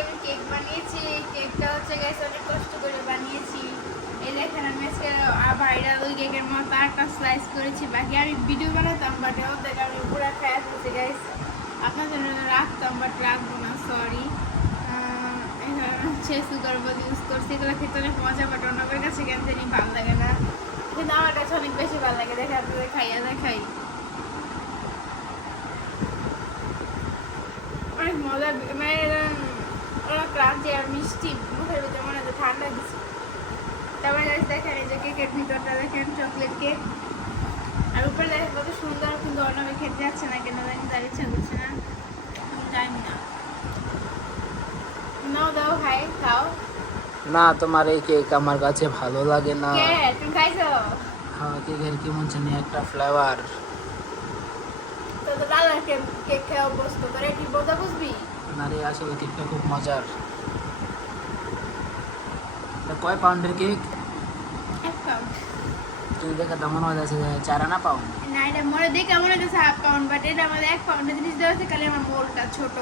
আমি কেক বানিয়েছি, কেকটা হচ্ছে গাইস অনেক কষ্ট করে বানিয়েছি। এই দেখেন, আমি আজকে ভাইরাল ওই কেকের মতো আটটা স্লাইস করেছি। বাকি আমি ভিডিও বানাতাম বাট অর্ধেক আমি পুরো খেয়ে ফেলছি গাইস আপনাদের জন্য রাখতাম বাট রাখব না সরি হচ্ছে সুগার বল ইউজ করছি। এগুলো খেতে অনেক মজা বাট অন্যদের কাছে কেন জানি ভালো লাগে না। কিন্তু আমার কাছে অনেক বেশি ভালো লাগে। দেখে আপনাদের খাইয়া দেখাই। অনেক মজা মানে ক্রান্তি মুখের ভিতরে মনে হচ্ছে ঠান্ডা দিচ্ছে তারপরে guys দেখেন এই যে কেকের ভিতরটা দেখেন চকলেট কেক আর উপরে দেখেন কত সুন্দর কিন্তু অন্যভাবে খেতে যাচ্ছে না কেন জানি তার ইচ্ছা করছে না। জানি না। নাও দাও খাই খাও। না তোমার এই কেক আমার কাছে ভালো লাগে না। তুমি খাইছো? হ্যাঁ কেকের কেমন জানি একটা ফ্লেভার তো দাদা কেক খেয়ে অভ্যস্ত তোরা কি বোঝা বুঝবি? না রে আসলে কেকটা খুব মজার। কয় পাউন্ডের কেক এক পাউন্ড তুমি দেখে তো মনে হচ্ছে যে চার আনা পাউন্ড না এটা মনে দেখে মনে হচ্ছে হাফ পাউন্ড বাট এটা আমাদের এক পাউন্ডের জিনিস দেওয়া হচ্ছে খালি আমার মোলটা ছোট।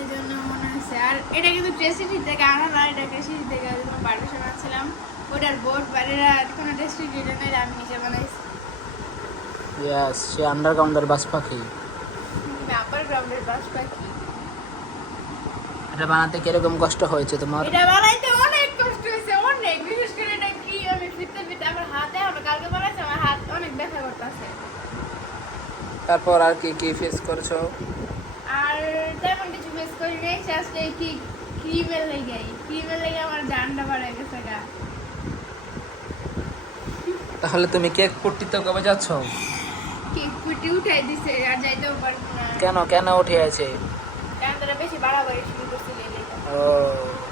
এই জন্য মনে হচ্ছে। আর এটা কিন্তু টেস্টি থেকে আনা না এটা টেস্টি থেকে বাড়ির সময় আনছিলাম। ওটার বোর্ড বাড়িরা কোনো টেস্টি এটা নেই আমি নিজে বানাইছি। ইয়াস সে আন্ডারগ্রাউন্ডের বাস পাখি আপার গ্রাউন্ডের বাস পাখি এটা বানাতে কীরকম কষ্ট হয়েছে তোমার? এটা বানাইতে অনেক কষ্ট হয়েছে অনেক। বিশেষ করে এটা কি আমি ফিরতে ফিরতে আমার হাতে হলো কালকে বানাইছে আমার হাত অনেক ব্যথা করতেছে। তারপর আর কি কি ফেস করছ? আর তেমন কিছু মিস করি নাই জাস্ট এই কি ক্রিমের লেগে ক্রিমের লেগে আমার জানটা বাড়াই গেছে গা। তাহলে তুমি কেক পট্টিতে কবে যাচ্ছ? কেক কুটি উঠাই দিছে আর যাইতেও পারব না। কেন কেন উঠে আছে? त्यानंतर बेशी बाळाबाईशी मी गोष्टी लिहिलेल्या हो.